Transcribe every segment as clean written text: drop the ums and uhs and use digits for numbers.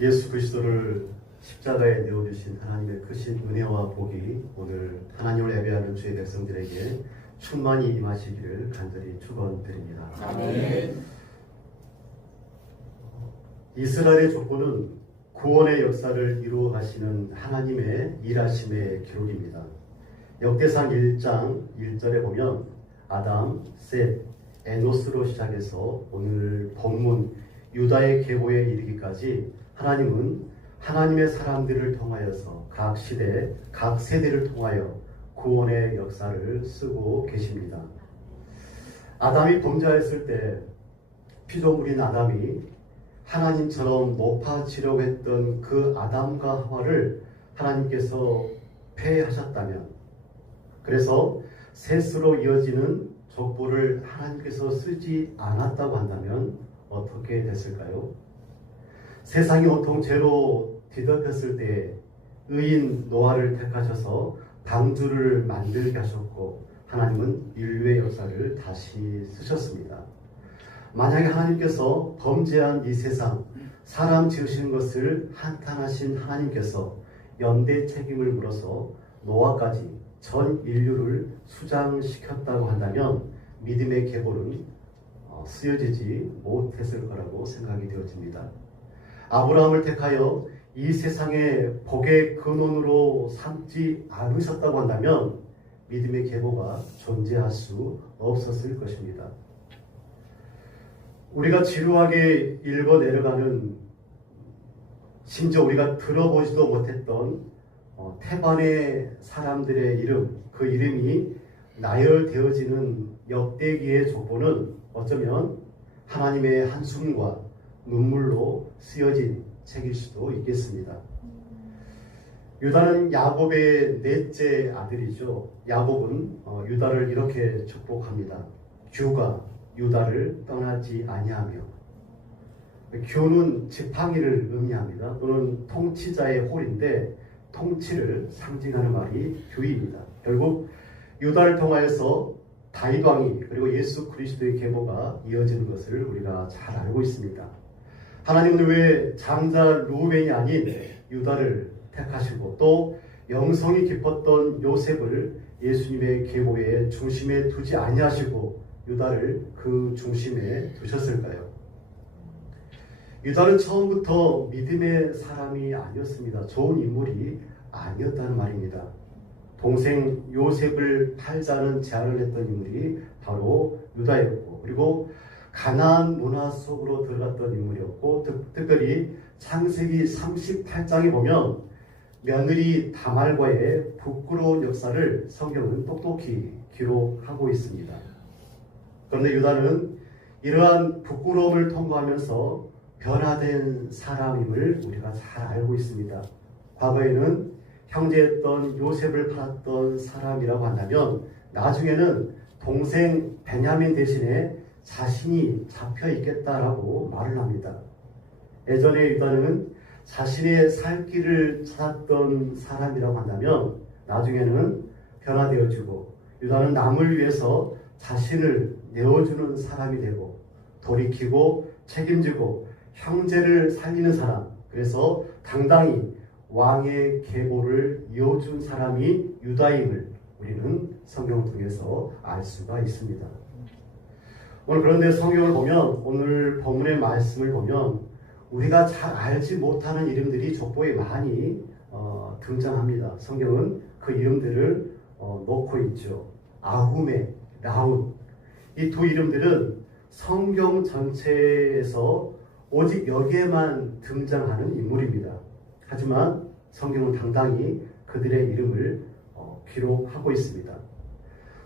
예수 그리스도를 십자가에 내어주신 하나님의 크신 은혜와 복이 오늘 하나님을 예배하는 주의 백성들에게 충만히 임하시기를 간절히 축원드립니다. 아멘. 이스라엘의 족보는 구원의 역사를 이루어 가시는 하나님의 일하심의 기록입니다. 역대상 1장 1절에 보면 아담, 셋, 에노스로 시작해서 오늘 본문 유다의 계보에 이르기까지 하나님은 하나님의 사람들을 통하여서 각 시대, 각 세대를 통하여 구원의 역사를 쓰고 계십니다. 아담이 범죄하였을 때 피조물인 아담이 하나님처럼 높아지려고 했던 그 아담과 하와를 하나님께서 폐하셨다면, 그래서 셋으로 이어지는 족보를 하나님께서 쓰지 않았다고 한다면 어떻게 됐을까요? 세상이 온통 죄로 뒤덮였을 때 의인 노아를 택하셔서 방주를 만들게 하셨고 하나님은 인류의 역사를 다시 쓰셨습니다. 만약에 하나님께서 범죄한 이 세상, 사람 지으신 것을 한탄하신 하나님께서 연대 책임을 물어서 노아까지 전 인류를 수장시켰다고 한다면 믿음의 계보는 쓰여지지 못했을 거라고 생각이 되어집니다. 아브라함을 택하여 이 세상의 복의 근원으로 삼지 않으셨다고 한다면 믿음의 계보가 존재할 수 없었을 것입니다. 우리가 지루하게 읽어 내려가는, 심지어 우리가 들어보지도 못했던 태반의 사람들의 이름, 그 이름이 나열되어지는 역대기의 족보는 어쩌면 하나님의 한숨과 눈물로 쓰여진 책일 수도 있겠습니다. 유다는 야곱의 넷째 아들이죠. 야곱은 유다를 이렇게 축복합니다. 규가 유다를 떠나지 아니하며. 규는 지팡이를 의미합니다. 또는 통치자의 홀인데 통치를 상징하는 말이 규입니다. 결국 유다를 통하여서 다윗 왕이 그리고 예수 그리스도의 계보가 이어지는 것을 우리가 잘 알고 있습니다. 하나님은 왜 장자 루벤이 아닌 유다를 택하시고 또 영성이 깊었던 요셉을 예수님의 계보의 중심에 두지 아니하시고 유다를 그 중심에 두셨을까요? 유다는 처음부터 믿음의 사람이 아니었습니다. 좋은 인물이 아니었다는 말입니다. 동생 요셉을 팔자는 제안을 했던 인물이 바로 유다였고, 그리고 가나안 문화 속으로 들어갔던 인물이었고, 특별히 창세기 38장에 보면 며느리 다말과의 부끄러운 역사를 성경은 똑똑히 기록하고 있습니다. 그런데 유다는 이러한 부끄러움을 통과하면서 변화된 사람임을 우리가 잘 알고 있습니다. 과거에는 형제였던 요셉을 팔았던 사람이라고 한다면 나중에는 동생 베냐민 대신에 자신이 잡혀 있겠다라고 말을 합니다. 예전에 유다는 자신의 살 길을 찾았던 사람이라고 한다면 나중에는 변화되어지고 유다는 남을 위해서 자신을 내어주는 사람이 되고 돌이키고 책임지고 형제를 살리는 사람, 그래서 당당히 왕의 계보를 이어준 사람이 유다임을 우리는 성경을 통해서 알 수가 있습니다. 오늘 그런데 성경을 보면, 오늘 본문의 말씀을 보면 우리가 잘 알지 못하는 이름들이 족보에 많이 등장합니다. 성경은 그 이름들을 놓고 있죠. 아후메, 라운, 이 두 이름들은 성경 전체에서 오직 여기에만 등장하는 인물입니다. 하지만 성경은 당당히 그들의 이름을 기록하고 있습니다.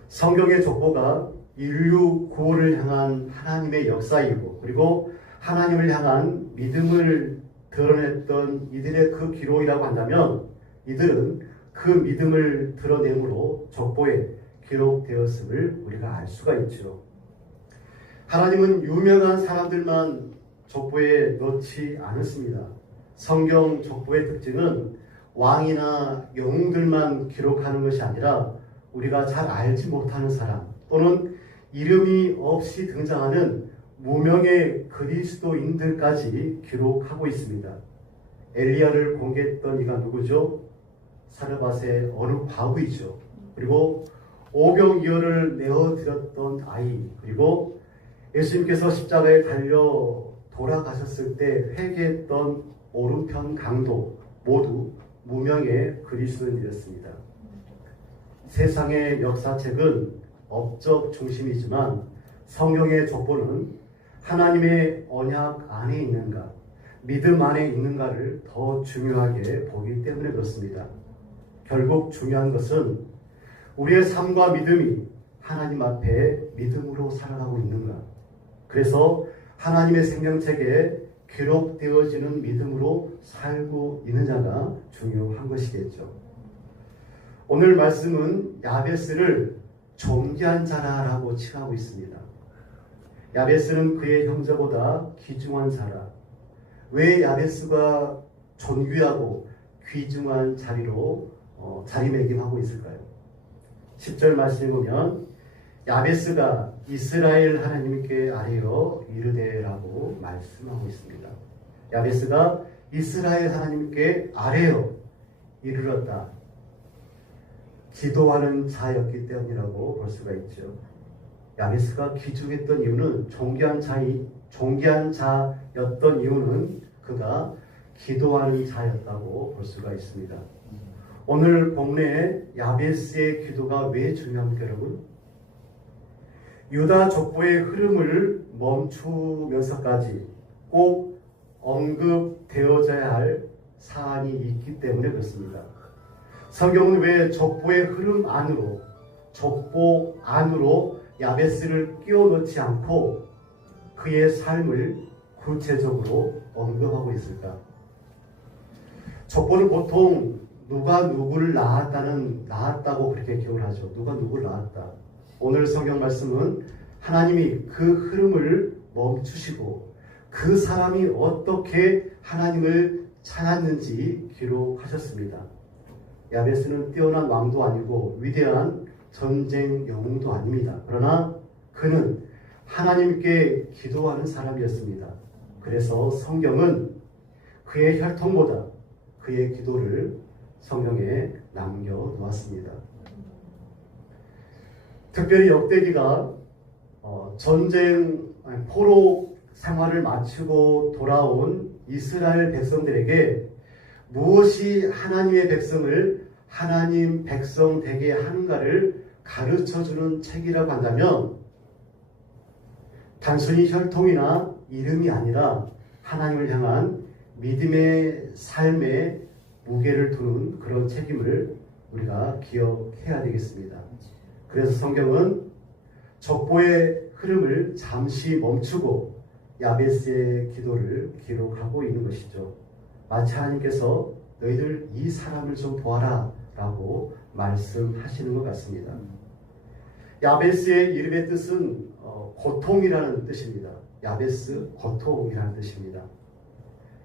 성경의 족보가 인류 구원을 향한 하나님의 역사이고, 그리고 하나님을 향한 믿음을 드러냈던 이들의 그 기록이라고 한다면 이들은 그 믿음을 드러내므로 족보에 기록되었음을 우리가 알 수가 있죠. 하나님은 유명한 사람들만 족보에 넣지 않았습니다. 성경 족보의 특징은 왕이나 영웅들만 기록하는 것이 아니라 우리가 잘 알지 못하는 사람 또는 이름이 없이 등장하는 무명의 그리스도인들까지 기록하고 있습니다. 엘리야를 공개했던 이가 누구죠? 사르밧의 어느 과부이죠. 그리고 오병이어를 내어드렸던 아이, 그리고 예수님께서 십자가에 달려 돌아가셨을 때 회개했던 오른편 강도, 모두 무명의 그리스도인이었습니다. 세상의 역사책은 업적 중심이지만 성경의 족보는 하나님의 언약 안에 있는가, 믿음 안에 있는가를 더 중요하게 보기 때문에 그렇습니다. 결국 중요한 것은 우리의 삶과 믿음이 하나님 앞에 믿음으로 살아가고 있는가. 그래서 하나님의 생명책에 기록되어지는 믿음으로 살고 있느냐가 중요한 것이겠죠. 오늘 말씀은 야베스를 존귀한 자라라고 칭하고 있습니다. 야베스는 그의 형제보다 귀중한 자라. 왜 야베스가 존귀하고 귀중한 자리로 자리매김하고 있을까요? 10절 말씀에 보면 야베스가 이스라엘 하나님께 아뢰어 이르되라고 말씀하고 있습니다. 야베스가 이스라엘 하나님께 아뢰어 이르렀다. 기도하는 자였기 때문이라고 볼 수가 있죠. 야베스가 귀중했던 이유는 존귀한 자였던 이유는 그가 기도하는 자였다고 볼 수가 있습니다. 오늘 본문에 야베스의 기도가 왜 중요합니까, 여러분? 유다 족보의 흐름을 멈추면서까지 꼭 언급되어져야 할 사안이 있기 때문에 그렇습니다. 성경은 왜 족보의 흐름 안으로, 족보 안으로 야베스를 끼워넣지 않고 그의 삶을 구체적으로 언급하고 있을까? 족보는 보통 누가 누구를 낳았다고 그렇게 기억을 하죠. 누가 누구를 낳았다. 오늘 성경 말씀은 하나님이 그 흐름을 멈추시고 그 사람이 어떻게 하나님을 찾았는지 기록하셨습니다. 야베스는 뛰어난 왕도 아니고 위대한 전쟁 영웅도 아닙니다. 그러나 그는 하나님께 기도하는 사람이었습니다. 그래서 성경은 그의 혈통보다 그의 기도를 성경에 남겨놓았습니다. 특별히 역대기가 포로 생활을 마치고 돌아온 이스라엘 백성들에게 무엇이 하나님의 백성을 하나님 백성 되게 하는가를 가르쳐주는 책이라고 한다면 단순히 혈통이나 이름이 아니라 하나님을 향한 믿음의 삶에 무게를 두는 그런 책임을 우리가 기억해야 되겠습니다. 그래서 성경은 족보의 흐름을 잠시 멈추고 야베스의 기도를 기록하고 있는 것이죠. 마치 하나님께서 너희들 이 사람을 좀 보아라 라고 말씀하시는 것 같습니다. 야베스의 이름의 뜻은 고통이라는 뜻입니다. 야베스, 고통이라는 뜻입니다.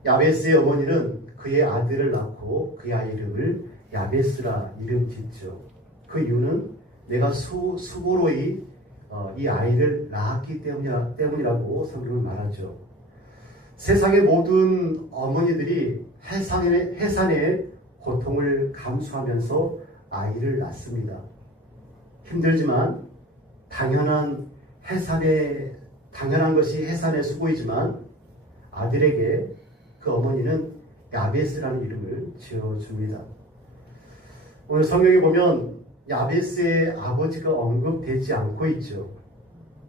야베스의 어머니는 그의 아들을 낳고 그의 아이 이름을 야베스라 이름 짓죠. 그 이유는 내가 수고로이 이 아이를 낳았기 때문이라고 성경은 말하죠. 세상의 모든 어머니들이 해산의 고통을 감수하면서 아이를 낳습니다. 힘들지만 당연한 것이 해산의 수고이지만 아들에게 그 어머니는 야베스라는 이름을 지어줍니다. 오늘 성경에 보면 야베스의 아버지가 언급되지 않고 있죠.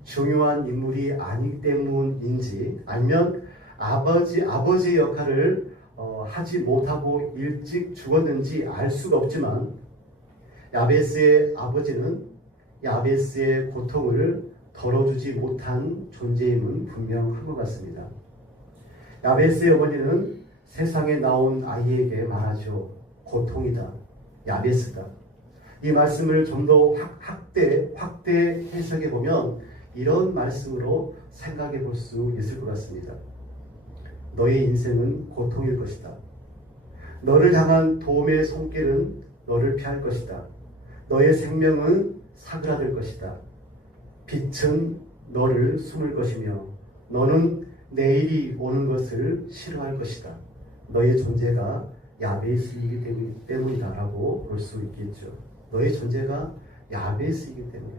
중요한 인물이 아니기 때문인지 아니면 아버지의 역할을 하지 못하고 일찍 죽었는지 알 수가 없지만 야베스의 아버지는 야베스의 고통을 덜어주지 못한 존재임은 분명한 것 같습니다. 야베스의 어머니는 세상에 나온 아이에게 말하죠. 고통이다. 야베스다. 이 말씀을 좀 더 확대 해석해 보면 이런 말씀으로 생각해 볼 수 있을 것 같습니다. 너의 인생은 고통일 것이다. 너를 향한 도움의 손길은 너를 피할 것이다. 너의 생명은 사그라들 것이다. 빛은 너를 숨을 것이며 너는 내일이 오는 것을 싫어할 것이다. 너의 존재가 야베스이기 때문이다라고 볼 수 있겠죠. 너의 존재가 야베스이기 때문에.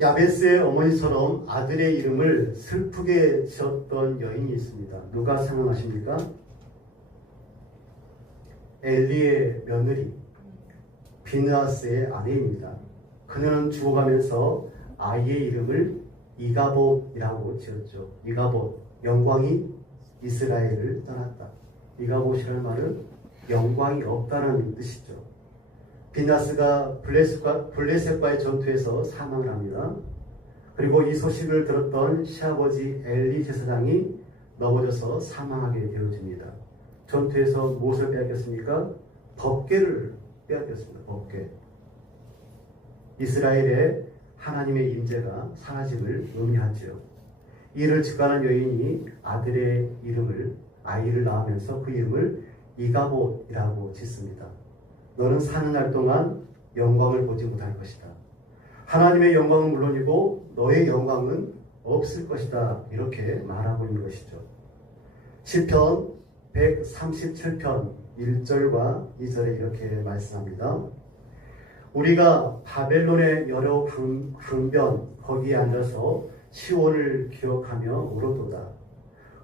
야베스의 어머니처럼 아들의 이름을 슬프게 지었던 여인이 있습니다. 누가 생각나십니까? 엘리의 며느리 비느하스의 아내입니다. 그녀는 죽어가면서 아이의 이름을 이가봇이라고 지었죠. 이가봇, 영광이 이스라엘을 떠났다. 이가봇이라는 말은 영광이 없다는 뜻이죠. 비느하스가 블레셋과의 전투에서 사망을 합니다. 그리고 이 소식을 들었던 시아버지 엘리 제사장이 넘어져서 사망하게 되어집니다. 전투에서 무엇을 빼앗겼습니까? 법궤를 빼앗겼습니다. 법궤. 이스라엘의 하나님의 임재가 사라짐을 의미하죠. 이를 직관한 여인이 아이를 낳으면서 그 이름을 이가봇이라고 짓습니다. 너는 사는 날 동안 영광을 보지 못할 것이다. 하나님의 영광은 물론이고 너의 영광은 없을 것이다. 이렇게 말하고 있는 것이죠. 시편 137편 1절과 2절에 이렇게 말씀합니다. 우리가 바벨론의 여러 강변 거기에 앉아서 시온을 기억하며 울었도다.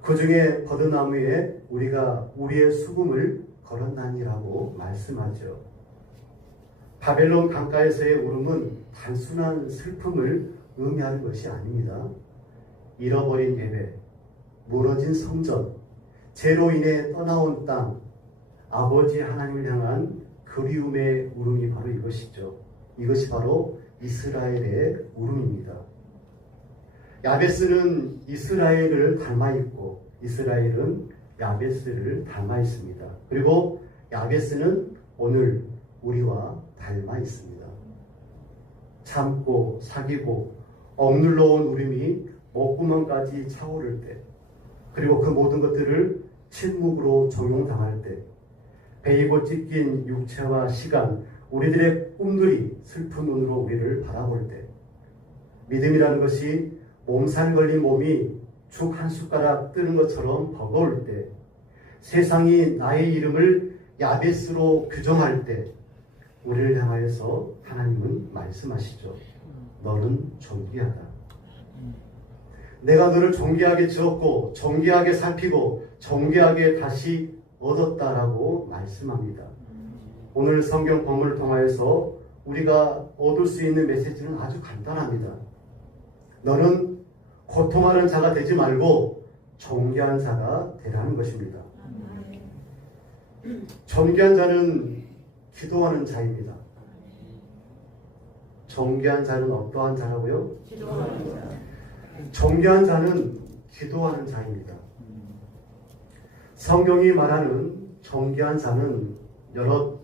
그 중에 버드나무에 우리가 우리의 수금을 걸었나니라고 말씀하죠. 바벨론 강가에서의 울음은 단순한 슬픔을 의미하는 것이 아닙니다. 잃어버린 예배, 무너진 성전, 죄로 인해 떠나온 땅, 아버지 하나님을 향한 그리움의 울음이 바로 이것이죠. 이것이 바로 이스라엘의 울음입니다. 야베스는 이스라엘을 닮아 있고 이스라엘은 야베스를 닮아 있습니다. 그리고 야베스는 오늘 우리와 닮아 있습니다. 참고 사귀고 억눌러 온 울음이 목구멍까지 차오를 때, 그리고 그 모든 것들을 침묵으로 적용당할 때, 베이고 찢긴 육체와 시간, 우리들의 꿈들이 슬픈 눈으로 우리를 바라볼 때, 믿음이라는 것이 몸살 걸린 몸이 죽 한 숟가락 뜨는 것처럼 버거울 때, 세상이 나의 이름을 야베스로 규정할 때, 우리를 향하여서 하나님은 말씀하시죠. 너는 존귀하다. 내가 너를 존귀하게 지었고 존귀하게 살피고 존귀하게 다시 얻었다라고 말씀합니다. 오늘 성경 본문을 통하여서 우리가 얻을 수 있는 메시지는 아주 간단합니다. 너는 고통하는 자가 되지 말고 존귀한 자가 되라는 것입니다. 존귀한 자는 기도하는 자입니다. 존귀한 자는 어떠한 자라고요? 기도하는 자. 존귀한 자는 기도하는 자입니다. 성경이 말하는 존귀한 자는 여러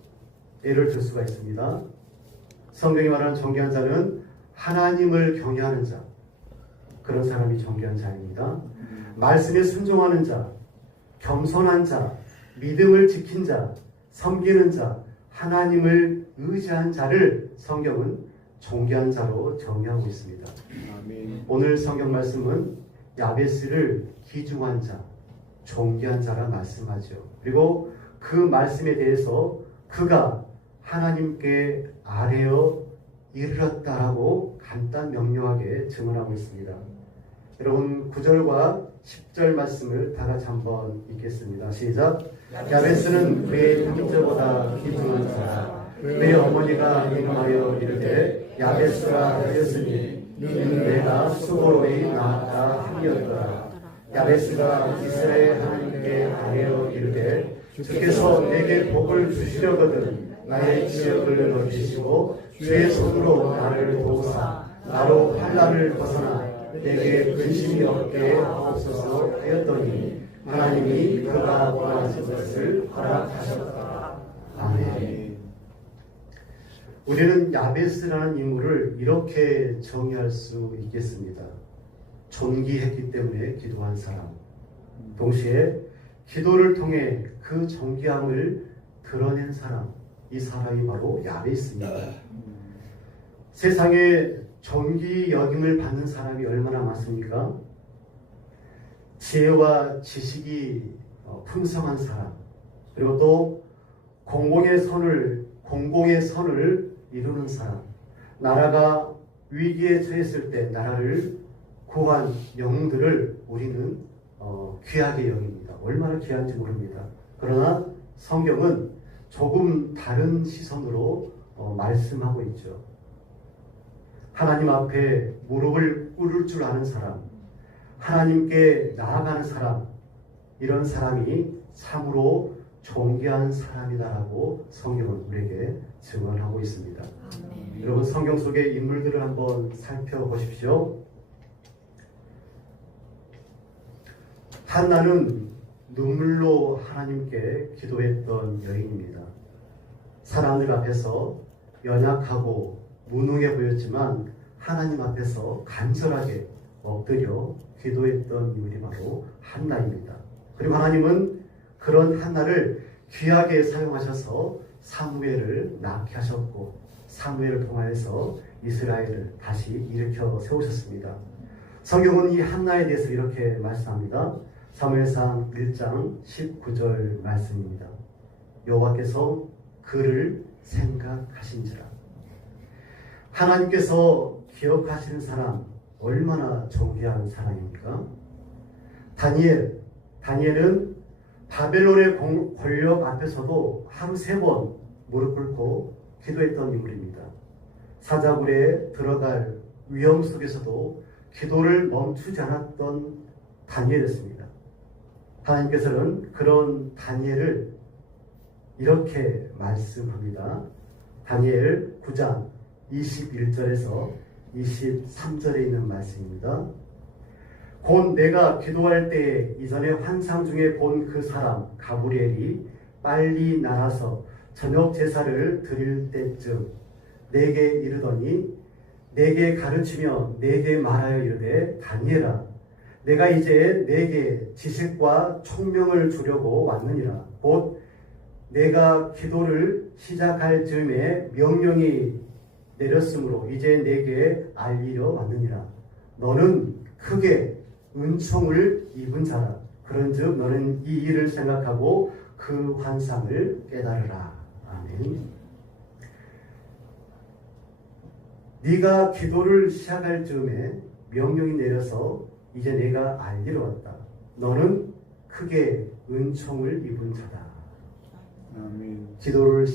예를 들 수가 있습니다. 성경이 말하는 존귀한 자는 하나님을 경외하는 자, 그런 사람이 존귀한 자입니다. 말씀에 순종하는 자, 겸손한 자, 믿음을 지킨 자, 섬기는 자, 하나님을 의지한 자를 성경은 존귀한 자로 정의하고 있습니다. 아멘. 오늘 성경 말씀은 야베스를 귀중한 자, 존귀한 자라 말씀하죠. 그리고 그 말씀에 대해서 그가 하나님께 아뢰어 이르렀다라고 간단 명료하게 증언하고 있습니다. 여러분 9절과 10절 말씀을 다 같이 한번 읽겠습니다. 시작. 야베스는 그의 형제보다 귀중한 자라. 그의 어머니가 인하여 이르되 야베스라 하였으니 이는 내가 수고로이 낳았다 함이었더라. 야베스가 이스라엘 하나님께 아뢰어 이르되 주께서 내게 복을 주시려거든 나의 지역을 넓히시고 주의 손으로 나를 도우사 나로 환난을 벗어나 내게 근심이 없게 하옵소서 하였더니 하나님이 그가 원하신 것을 허락하셨다. 아멘. 우리는 야베스라는 인물을 이렇게 정의할 수 있겠습니다. 존귀했기 때문에 기도한 사람, 동시에 기도를 통해 그 존귀함을 드러낸 사람, 이 사람이 바로 야베스입니다. 세상에 존귀 여김을 받는 사람이 얼마나 많습니까? 지혜와 지식이 풍성한 사람, 그리고 또 공공의 선을 이루는 사람, 나라가 위기에 처했을 때 나라를 구한 영웅들을 우리는 귀하게 여깁니다. 얼마나 귀한지 모릅니다. 그러나 성경은 조금 다른 시선으로 말씀하고 있죠. 하나님 앞에 무릎을 꿇을 줄 아는 사람, 하나님께 나아가는 사람, 이런 사람이 참으로 존귀한 사람이다라고 성경은 우리에게 증언하고 있습니다. 여러분, 성경 속의 인물들을 한번 살펴보십시오. 한나는 눈물로 하나님께 기도했던 여인입니다. 사람들 앞에서 연약하고 무능해 보였지만 하나님 앞에서 간절하게 엎드려 기도했던 인물이 바로 한나입니다. 그리고 하나님은 그런 한나를 귀하게 사용하셔서 사무엘을 낳게 하셨고, 사무엘을 통하여서 이스라엘을 다시 일으켜 세우셨습니다. 성경은 이 한나에 대해서 이렇게 말씀합니다. 사무엘상 1장 19절 말씀입니다. 여호와께서 그를 생각하신지라. 하나님께서 기억하시는 사람, 얼마나 존귀한 사람입니까? 다니엘은 바벨론의 권력 앞에서도 하루 3번 무릎 꿇고 기도했던 인물입니다. 사자굴에 들어갈 위험 속에서도 기도를 멈추지 않았던 다니엘이었습니다. 하나님께서는 그런 다니엘을 이렇게 말씀합니다. 다니엘 9장 21절에서 23절에 있는 말씀입니다. 곧 내가 기도할 때에 이전에 환상 중에 본 그 사람 가브리엘이 빨리 날아서 저녁 제사를 드릴 때쯤 내게 이르더니 내게 가르치며 내게 말하여 이르되 다니엘아, 내가 이제 내게 지식과 총명을 주려고 왔느니라. 곧 내가 기도를 시작할 즈음에 명령이 내렸으므로 이제 내게 알리려 왔느니라. 너는 크게 은총을 입은 자라. 그런즉 너는 이 일을 생각하고 그 환상을 깨달으라. 아멘. 네가 기도를 시작할 즈음에 명령이 내려서 이제 내가 알리러 왔다. 너는 크게 은총을 입은 자다. 아멘. 기도를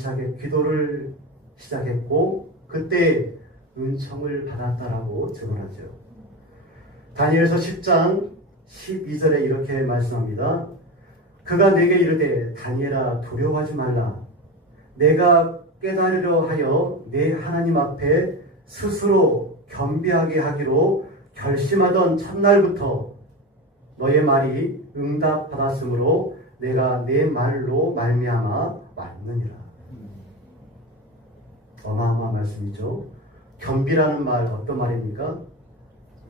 시작했고 그때 은총을 받았다라고 증언하죠. 다니엘서 10장 12절에 이렇게 말씀합니다. 그가 내게 이르되 다니엘아, 두려워하지 말라. 내가 깨달으려 하여 내 하나님 앞에 스스로 겸비하게 하기로 결심하던 첫날부터 너의 말이 응답받았으므로 내가 내 말로 말미암아 왔느니라. 어마어마한 말씀이죠. 겸비라는 말 어떤 말입니까?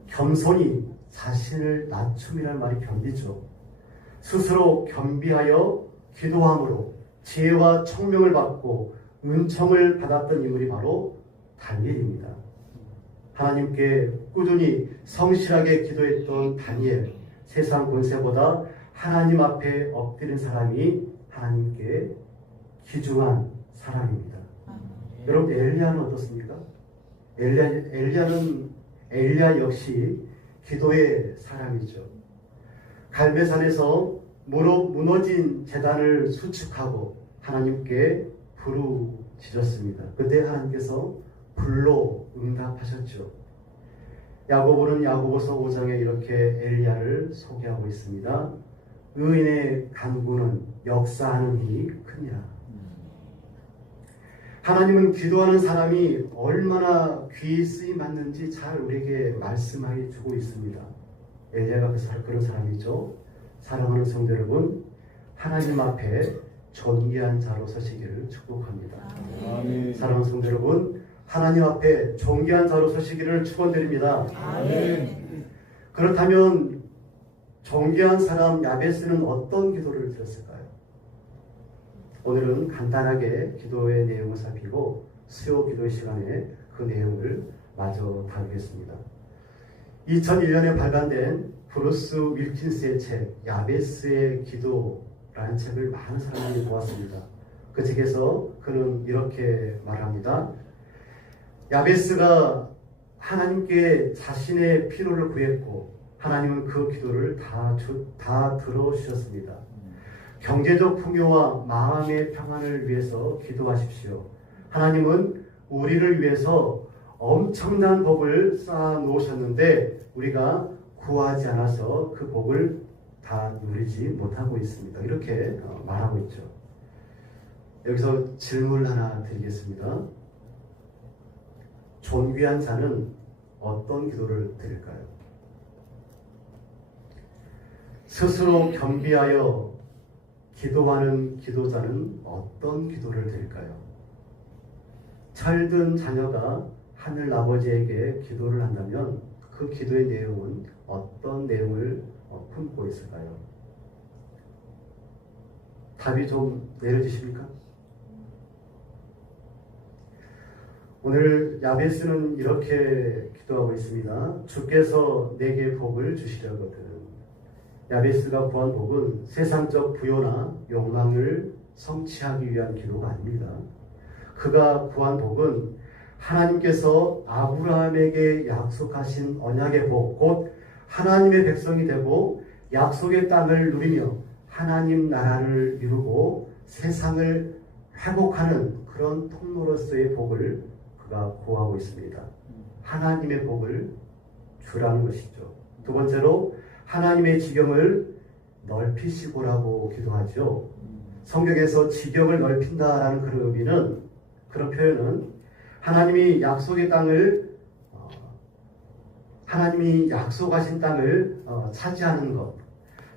겸손히 자신을 낮춤이라는 말이 겸비죠. 스스로 겸비하여 기도함으로 지혜와 총명을 받고 은총을 받았던 인물이 바로 다니엘입니다. 하나님께 꾸준히 성실하게 기도했던 다니엘, 세상 권세보다 하나님 앞에 엎드린 사람이 하나님께 귀중한 사람입니다. 여러분, 엘리야는 어떻습니까? 엘리야 역시 기도의 사람이죠. 갈매산에서 무너진 제단을 수축하고 하나님께 부르짖었습니다. 그때 하나님께서 불로 응답하셨죠. 야고보는 야고보서 5장에 이렇게 엘리야를 소개하고 있습니다. 의인의 간구는 역사하는 힘이 크니라. 하나님은 기도하는 사람이 얼마나 귀히 쓰임받는지 잘 우리에게 말씀해 주고 있습니다. 엘리야가 그런 사람이죠. 사랑하는 성도 여러분, 하나님 앞에 존귀한 자로 서시기를 축복합니다. 아멘. 사랑하는 성도 여러분, 하나님 앞에 존귀한 자로 서시기를 축원드립니다. 아멘. 그렇다면 존귀한 사람 야베스는 어떤 기도를 드렸을까요? 오늘은 간단하게 기도의 내용을 살피고 수요 기도의 시간에 그 내용을 마저 다루겠습니다. 2001년에 발간된 브루스 윌킨스의 책 야베스의 기도라는 책을 많은 사람들이 보았습니다. 그 책에서 그는 이렇게 말합니다. 야베스가 하나님께 자신의 필요를 구했고 하나님은 그 기도를 다 들어주셨습니다. 경제적 풍요와 마음의 평안을 위해서 기도하십시오. 하나님은 우리를 위해서 엄청난 복을 쌓아 놓으셨는데 우리가 구하지 않아서 그 복을 다 누리지 못하고 있습니다. 이렇게 말하고 있죠. 여기서 질문을 하나 드리겠습니다. 존귀한 자는 어떤 기도를 드릴까요? 스스로 겸비하여 기도하는 기도자는 어떤 기도를 드릴까요? 철든 자녀가 하늘 아버지에게 기도를 한다면 그 기도의 내용은 어떤 내용을 품고 있을까요? 답이 좀 내려지십니까? 오늘 야베스는 이렇게 기도하고 있습니다. 주께서 내게 복을 주시려거든. 야베스가 구한 복은 세상적 부요나 욕망을 성취하기 위한 기도가 아닙니다. 그가 구한 복은 하나님께서 아브라함에게 약속하신 언약의 복, 곧 하나님의 백성이 되고 약속의 땅을 누리며 하나님 나라를 이루고 세상을 회복하는 그런 통로로서의 복을 그가 구하고 있습니다. 하나님의 복을 주라는 것이죠. 두 번째로 하나님의 지경을 넓히시고라고 기도하죠. 성경에서 지경을 넓힌다라는 그런 의미는, 그런 표현은 하나님이 약속의 땅을 하나님이 약속하신 땅을 차지하는 것,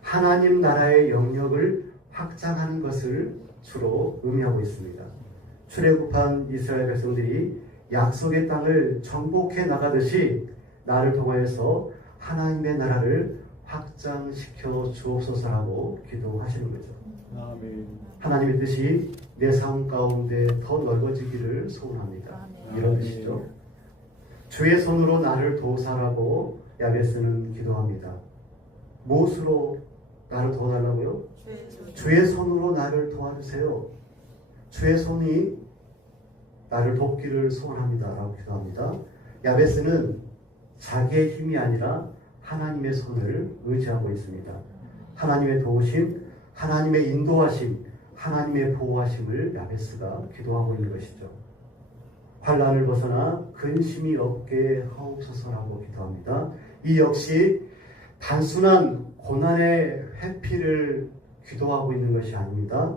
하나님 나라의 영역을 확장하는 것을 주로 의미하고 있습니다. 출애굽한 이스라엘 백성들이 약속의 땅을 정복해 나가듯이 나를 통하여서 하나님의 나라를 확장시켜 주옵소서라고 기도하시는 거죠. 아멘. 하나님의 뜻이 내 삶 가운데 더 넓어지기를 소원합니다. 이런 뜻이죠. 주의 손으로 나를 도우사라고 야베스는 기도합니다. 무엇으로 나를 도와달라고요? 주의 손으로 나를 도와주세요. 주의 손이 나를 돕기를 소원합니다 라고 기도합니다. 야베스는 자기의 힘이 아니라 하나님의 손을 의지하고 있습니다. 하나님의 도우심, 하나님의 인도하심, 하나님의 보호하심을 야베스가 기도하고 있는 것이죠. 환난을 벗어나 근심이 없게 하옵소서라고 기도합니다. 이 역시 단순한 고난의 회피를 기도하고 있는 것이 아닙니다.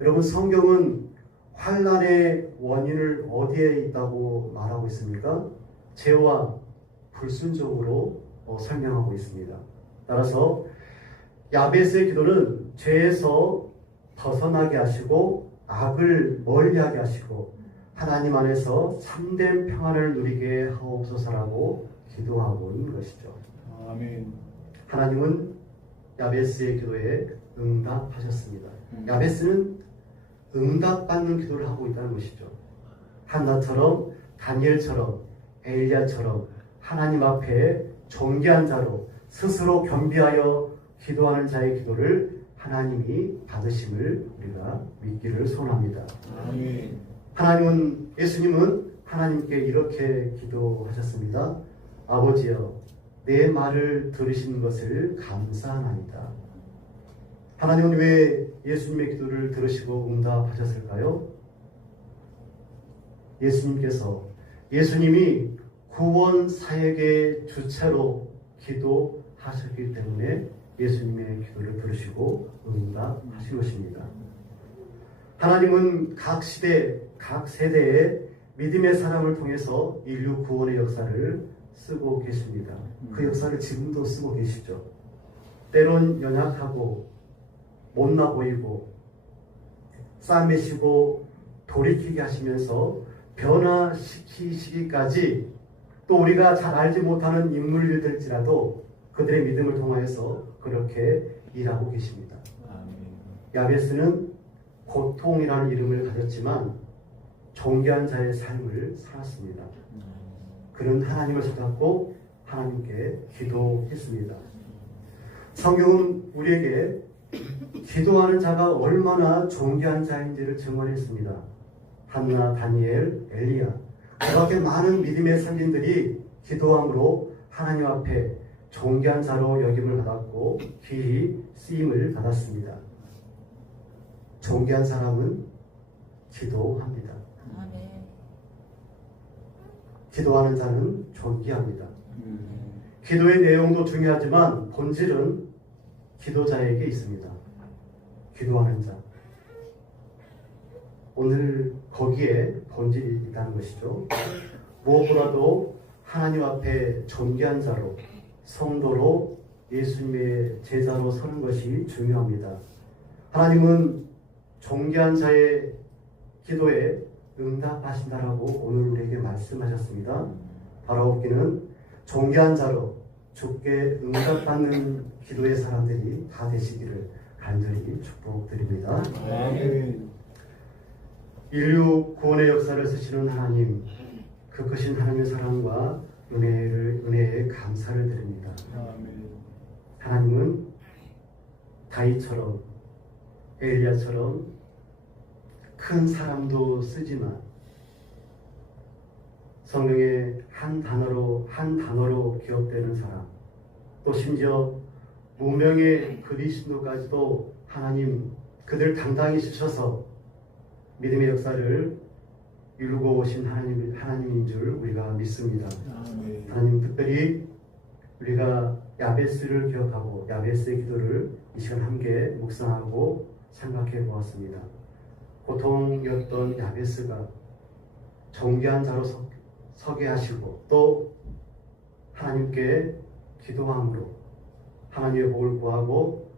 여러분, 성경은 환난의 원인을 어디에 있다고 말하고 있습니까? 죄와 불순종으로 설명하고 있습니다. 따라서 야베스의 기도는 죄에서 벗어나게 하시고 악을 멀리하게 하시고 하나님 안에서 참된 평안을 누리게 하옵소서라고 기도하고 있는 것이죠. 아멘. 하나님은 야베스의 기도에 응답하셨습니다. 야베스는 응답받는 기도를 하고 있다는 것이죠. 한나처럼, 다니엘처럼, 엘리야처럼 하나님 앞에 존귀한 자로 스스로 겸비하여 기도하는 자의 기도를 하나님이 받으심을 우리가 믿기를 소원합니다. 아멘. 예수님은 하나님께 이렇게 기도하셨습니다. 아버지여, 내 말을 들으신 것을 감사하나이다. 하나님은 왜 예수님의 기도를 들으시고 응답하셨을까요? 예수님이 구원 사역의 주체로 기도하셨기 때문에 예수님의 기도를 들으시고 응답하신 것입니다. 하나님은 각 시대, 각 세대의 믿음의 사람을 통해서 인류 구원의 역사를 쓰고 계십니다. 그 역사를 지금도 쓰고 계시죠. 때론 연약하고 못나 보이고 싸매시고 돌이키게 하시면서 변화시키시기까지, 또 우리가 잘 알지 못하는 인물들일지라도 그들의 믿음을 통하여서 그렇게 일하고 계십니다. 야베스는 고통이라는 이름을 가졌지만 존귀한 자의 삶을 살았습니다. 그는 하나님을 찾았고 하나님께 기도했습니다. 성경은 우리에게 기도하는 자가 얼마나 존귀한 자인지를 증언했습니다. 한나, 다니엘, 엘리야, 그 밖에 많은 믿음의 선진들이 기도함으로 하나님 앞에 존귀한 자로 여김을 받았고 귀히 쓰임을 받았습니다. 존귀한 사람은 기도합니다. 아멘. 기도하는 자는 존귀합니다. 기도의 내용도 중요하지만 본질은 기도자에게 있습니다. 기도하는 자. 오늘 거기에 본질이 있다는 것이죠. 무엇보다도 하나님 앞에 존귀한 자로, 성도로, 예수님의 제자로 서는 것이 중요합니다. 하나님은 존귀한 자의 기도에 응답하신다라고 오늘 우리에게 말씀하셨습니다. 바라옵기는 존귀한 자로 주께 응답받는 기도의 사람들이 다 되시기를 간절히 축복드립니다. 아멘. 인류 구원의 역사를 쓰시는 하나님, 그 크신 하나님의 사랑과 은혜에 감사를 드립니다. 아멘. 하나님은 다윗처럼 엘리야처럼 큰 사람도 쓰지만 성경의 한 단어로 기억되는 사람, 또 심지어 무명의 그리스도까지도 하나님 그들 당당히 쓰셔서 믿음의 역사를 이루고 오신 하나님인 줄 우리가 믿습니다. 아멘. 하나님, 특별히 우리가 야베스를 기억하고 야베스의 기도를 이 시간 함께 묵상하고 생각해 보았습니다. 고통이었던 야베스가 존귀한 자로 서게 하시고 또 하나님께 기도함으로 하나님의 복을 구하고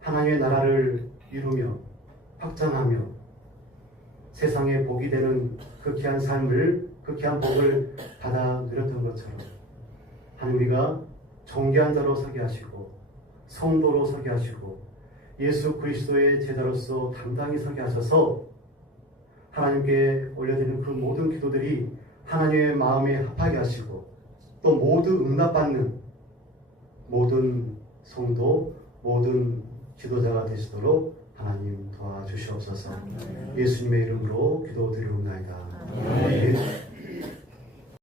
하나님의 나라를 이루며 확장하며 세상에 복이 되는 그 귀한 삶을, 그 귀한 복을 받아 누렸던 것처럼 하나님, 우리가 존귀한 자로 서게 하시고 성도로 서게 하시고 예수 그리스도의 제자로서 당당히 서게 하셔서 하나님께 올려드리는 그 모든 기도들이 하나님의 마음에 합하게 하시고 또 모두 응답받는 모든 성도, 모든 기도자가 되시도록 하나님 도와주시옵소서. 예수님의 이름으로 기도드리옵나이다. 아멘.